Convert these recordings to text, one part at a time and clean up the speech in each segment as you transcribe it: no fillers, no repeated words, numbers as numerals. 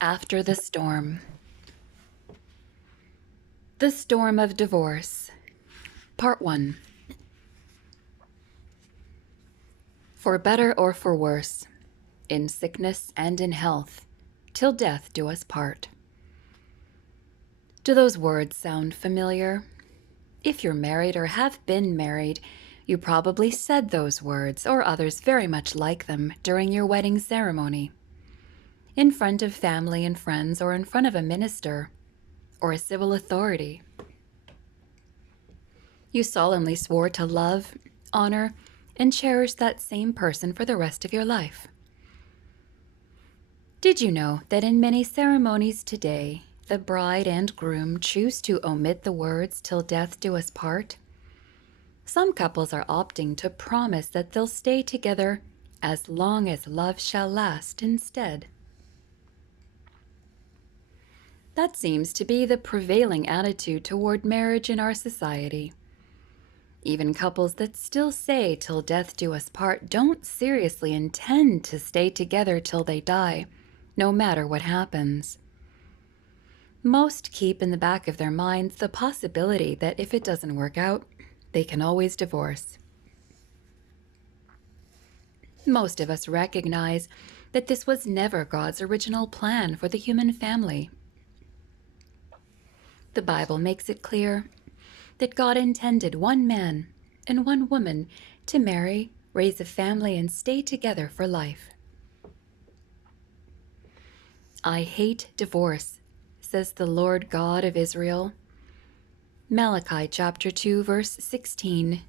After the storm. The storm of divorce. Part 1. For better or for worse, in sickness and in health, till death do us part. Do those words sound familiar? If you're married or have been married, you probably said those words or others very much like them during your wedding ceremony. In front of family and friends, or in front of a minister or a civil authority. You solemnly swore to love, honor, and cherish that same person for the rest of your life. Did you know that in many ceremonies today, the bride and groom choose to omit the words "till death do us part"? Some couples are opting to promise that they'll stay together as long as love shall last instead. That seems to be the prevailing attitude toward marriage in our society. Even couples that still say "till death do us part" don't seriously intend to stay together till they die, no matter what happens. Most keep in the back of their minds the possibility that if it doesn't work out, they can always divorce. Most of us recognize that this was never God's original plan for the human family. The Bible makes it clear that God intended one man and one woman to marry, raise a family, and stay together for life. I hate divorce, says the Lord God of Israel. Malachi chapter 2, verse 16,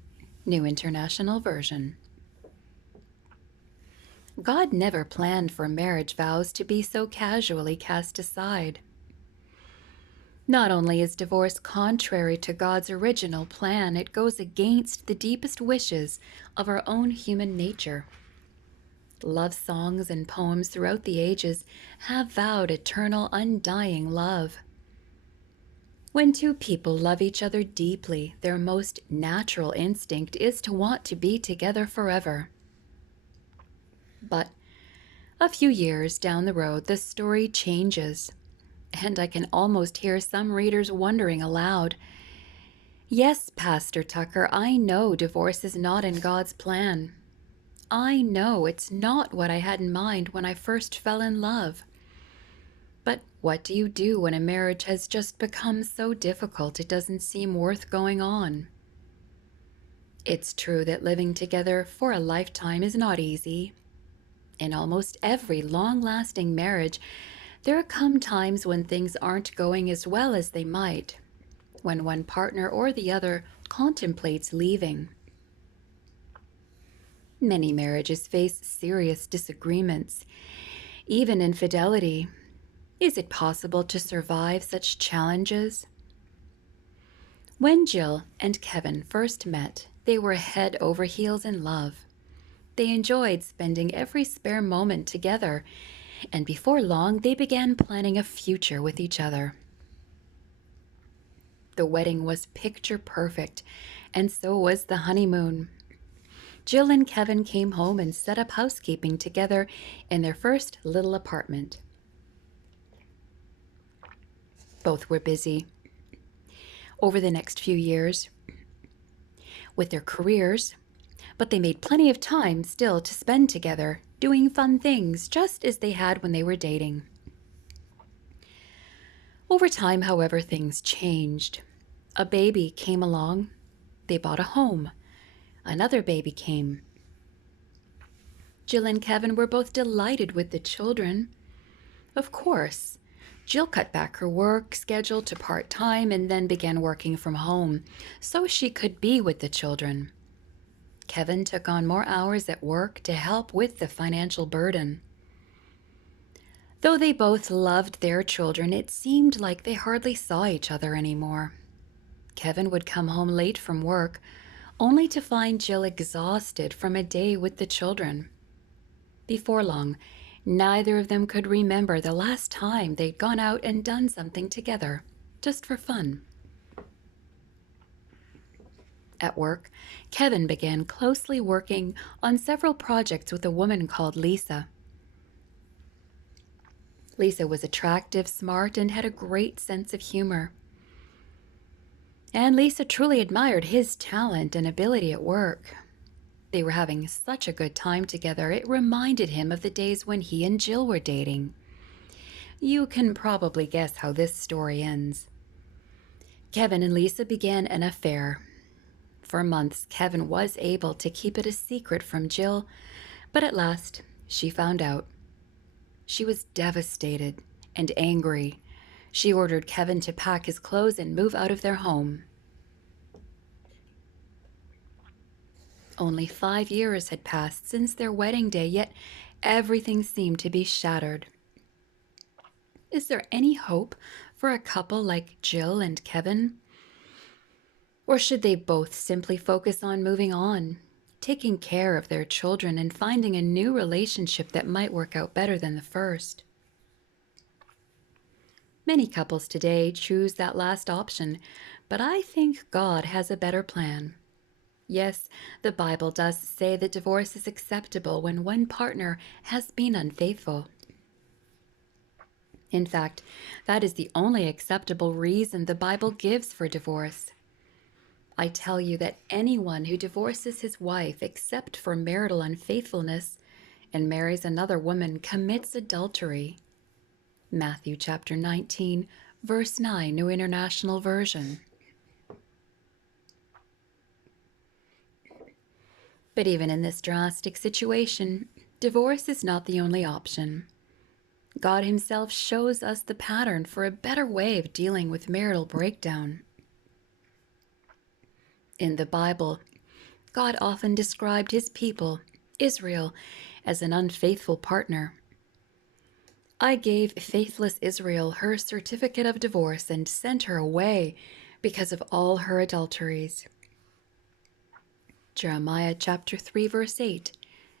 New International Version. God never planned for marriage vows to be so casually cast aside. Not only is divorce contrary to God's original plan, it goes against the deepest wishes of our own human nature. Love songs and poems throughout the ages have vowed eternal, undying love. When two people love each other deeply, their most natural instinct is to want to be together forever. But a few years down the road, the story changes. And I can almost hear some readers wondering aloud, "Yes, Pastor Tucker, I know divorce is not in God's plan. I know it's not what I had in mind when I first fell in love. But what do you do when a marriage has just become so difficult it doesn't seem worth going on?" It's true that living together for a lifetime is not easy. In almost every long-lasting marriage, there come times when things aren't going as well as they might, when one partner or the other contemplates leaving. Many marriages face serious disagreements, even infidelity. Is it possible to survive such challenges? When Jill and Kevin first met, they were head over heels in love. They enjoyed spending every spare moment together, and before long, they began planning a future with each other. The wedding was picture perfect, and so was the honeymoon. Jill and Kevin came home and set up housekeeping together in their first little apartment. Both were busy over the next few years with their careers, but they made plenty of time still to spend together, doing fun things just as they had when they were dating. Over time, however, things changed. A baby came along. They bought a home. Another baby came. Jill and Kevin were both delighted with the children. Of course, Jill cut back her work schedule to part-time and then began working from home so she could be with the children. Kevin took on more hours at work to help with the financial burden. Though they both loved their children, it seemed like they hardly saw each other anymore. Kevin would come home late from work, only to find Jill exhausted from a day with the children. Before long, neither of them could remember the last time they'd gone out and done something together, just for fun. At work, Kevin began closely working on several projects with a woman called Lisa. Lisa was attractive, smart, and had a great sense of humor. And Lisa truly admired his talent and ability at work. They were having such a good time together, it reminded him of the days when he and Jill were dating. You can probably guess how this story ends. Kevin and Lisa began an affair. For months, Kevin was able to keep it a secret from Jill, but at last, she found out. She was devastated and angry. She ordered Kevin to pack his clothes and move out of their home. Only 5 years had passed since their wedding day, yet everything seemed to be shattered. Is there any hope for a couple like Jill and Kevin? Or should they both simply focus on moving on, taking care of their children, and finding a new relationship that might work out better than the first? Many couples today choose that last option, but I think God has a better plan. Yes, the Bible does say that divorce is acceptable when one partner has been unfaithful. In fact, that is the only acceptable reason the Bible gives for divorce. I tell you that anyone who divorces his wife except for marital unfaithfulness and marries another woman commits adultery. Matthew chapter 19, verse 9, New International Version. But even in this drastic situation, divorce is not the only option. God Himself shows us the pattern for a better way of dealing with marital breakdown. In the Bible, God often described His people, Israel, as an unfaithful partner. I gave faithless Israel her certificate of divorce and sent her away because of all her adulteries. Jeremiah chapter 3, verse 8,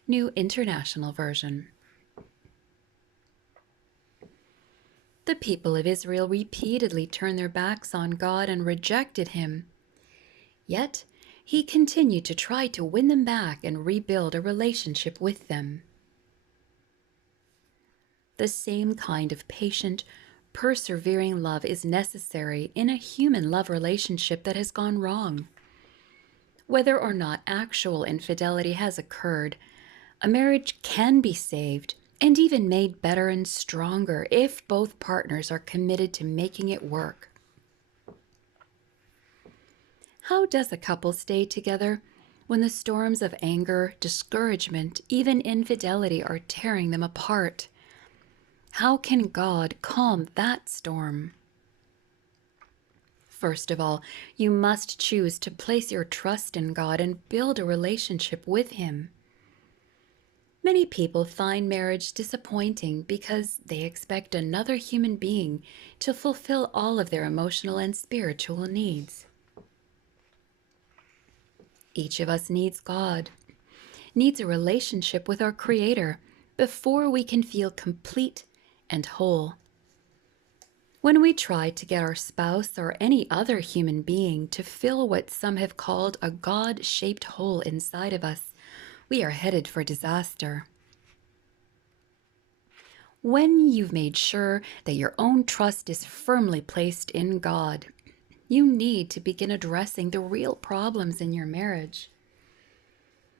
New International Version. The people of Israel repeatedly turned their backs on God and rejected Him. Yet, He continued to try to win them back and rebuild a relationship with them. The same kind of patient, persevering love is necessary in a human love relationship that has gone wrong. Whether or not actual infidelity has occurred, a marriage can be saved and even made better and stronger if both partners are committed to making it work. How does a couple stay together when the storms of anger, discouragement, even infidelity are tearing them apart? How can God calm that storm? First of all, you must choose to place your trust in God and build a relationship with Him. Many people find marriage disappointing because they expect another human being to fulfill all of their emotional and spiritual needs. Each of us needs God, needs a relationship with our Creator before we can feel complete and whole. When we try to get our spouse or any other human being to fill what some have called a God-shaped hole inside of us, we are headed for disaster. When you've made sure that your own trust is firmly placed in God, you need to begin addressing the real problems in your marriage.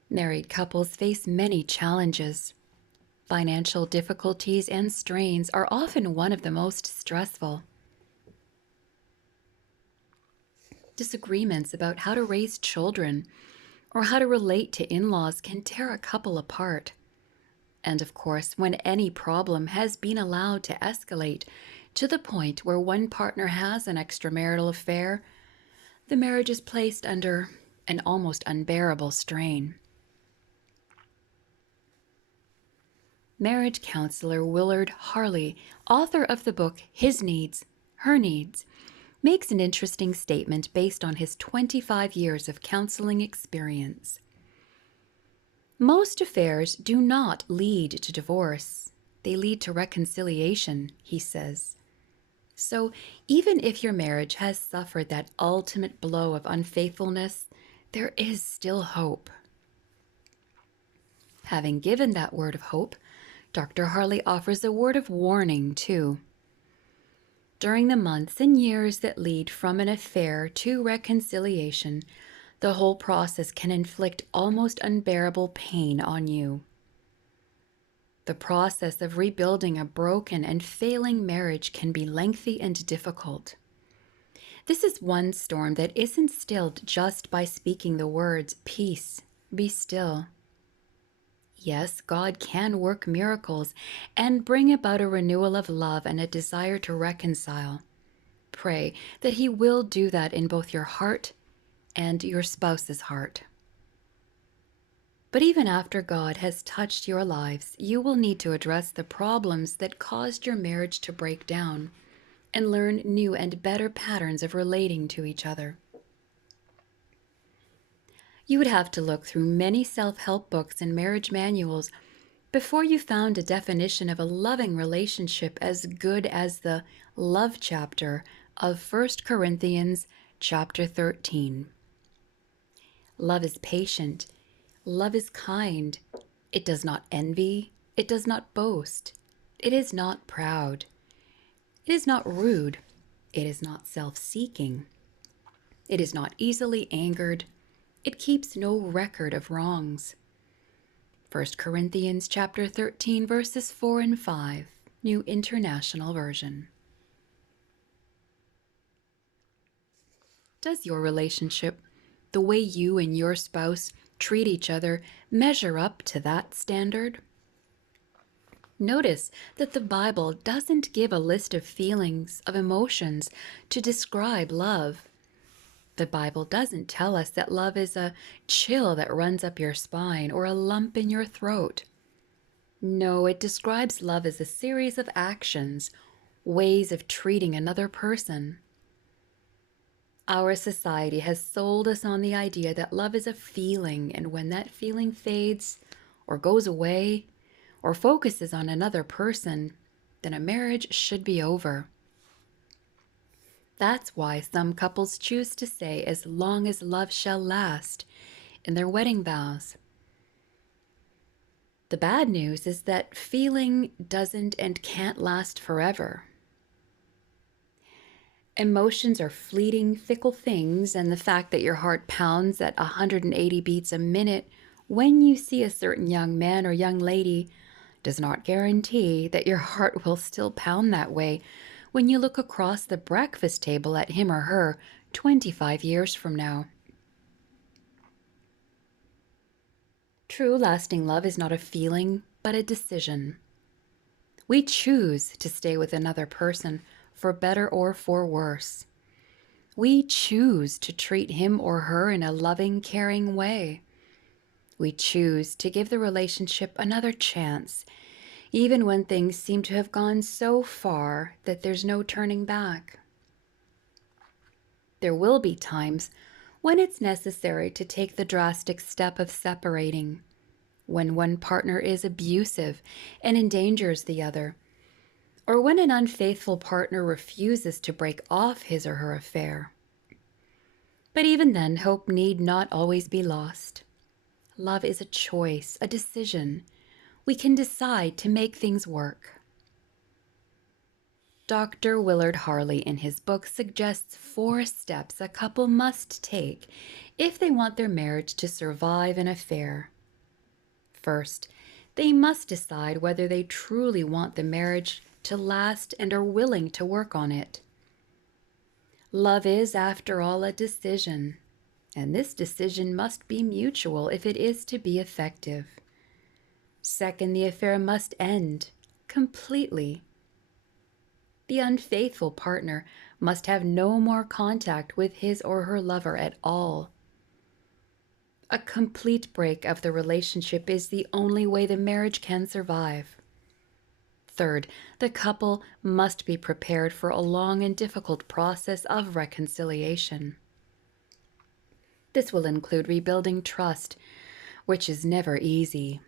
Married couples face many challenges. Financial difficulties and strains are often one of the most stressful. Disagreements about how to raise children or how to relate to in-laws can tear a couple apart. And of course, when any problem has been allowed to escalate to the point where one partner has an extramarital affair, the marriage is placed under an almost unbearable strain. Marriage counselor Willard Harley, author of the book His Needs, Her Needs, makes an interesting statement based on his 25 years of counseling experience. Most affairs do not lead to divorce. They lead to reconciliation, he says. So even if your marriage has suffered that ultimate blow of unfaithfulness, there is still hope. Having given that word of hope, Dr. Harley offers a word of warning, too. During the months and years that lead from an affair to reconciliation, the whole process can inflict almost unbearable pain on you. The process of rebuilding a broken and failing marriage can be lengthy and difficult. This is one storm that isn't stilled just by speaking the words, "Peace, be still." Yes, God can work miracles and bring about a renewal of love and a desire to reconcile. Pray that He will do that in both your heart and your spouse's heart. But even after God has touched your lives, you will need to address the problems that caused your marriage to break down and learn new and better patterns of relating to each other. You would have to look through many self-help books and marriage manuals before you found a definition of a loving relationship as good as the love chapter of 1 Corinthians chapter 13. Love is patient. Love is kind. It does not envy. It does not boast. It is not proud. It is not rude. It is not self-seeking. It is not easily angered. It keeps no record of wrongs. 1 Corinthians chapter 13, verses 4 and 5, New International Version. Does your relationship, the way you and your spouse treat each other, measure up to that standard? Notice that the Bible doesn't give a list of feelings, of emotions, to describe love. The Bible doesn't tell us that love is a chill that runs up your spine or a lump in your throat. No, it describes love as a series of actions, ways of treating another person. Our society has sold us on the idea that love is a feeling, and when that feeling fades or goes away or focuses on another person, then a marriage should be over. That's why some couples choose to say, "as long as love shall last," in their wedding vows. The bad news is that feeling doesn't and can't last forever. Emotions are fleeting, fickle things, and the fact that your heart pounds at 180 beats a minute when you see a certain young man or young lady does not guarantee that your heart will still pound that way when you look across the breakfast table at him or her 25 years from now. True, lasting love is not a feeling, but a decision. We choose to stay with another person, for better or for worse. We choose to treat him or her in a loving, caring way. We choose to give the relationship another chance, even when things seem to have gone so far that there's no turning back. There will be times when it's necessary to take the drastic step of separating, when one partner is abusive and endangers the other, or when an unfaithful partner refuses to break off his or her affair. But even then, hope need not always be lost. Love is a choice, a decision. We can decide to make things work. Dr. Willard Harley in his book suggests 4 steps a couple must take if they want their marriage to survive an affair. First, they must decide whether they truly want the marriage to last and are willing to work on it. Love is, after all, a decision, and this decision must be mutual if it is to be effective. Second, the affair must end completely. The unfaithful partner must have no more contact with his or her lover at all. A complete break of the relationship is the only way the marriage can survive. Third, the couple must be prepared for a long and difficult process of reconciliation. This will include rebuilding trust, which is never easy.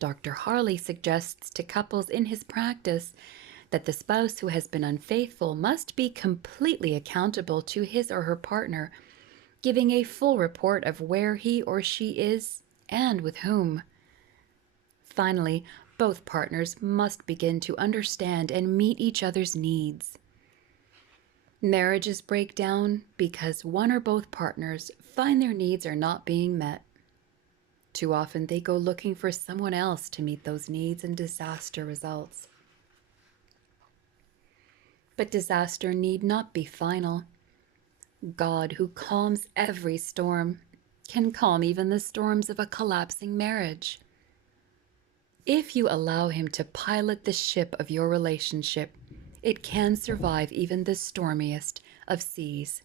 Dr. Harley suggests to couples in his practice that the spouse who has been unfaithful must be completely accountable to his or her partner, giving a full report of where he or she is and with whom. Finally, Both partners must begin to understand and meet each other's needs. Marriages break down because one or both partners find their needs are not being met. Too often they go looking for someone else to meet those needs, and disaster results. But disaster need not be final. God, who calms every storm, can calm even the storms of a collapsing marriage. If you allow Him to pilot the ship of your relationship, it can survive even the stormiest of seas.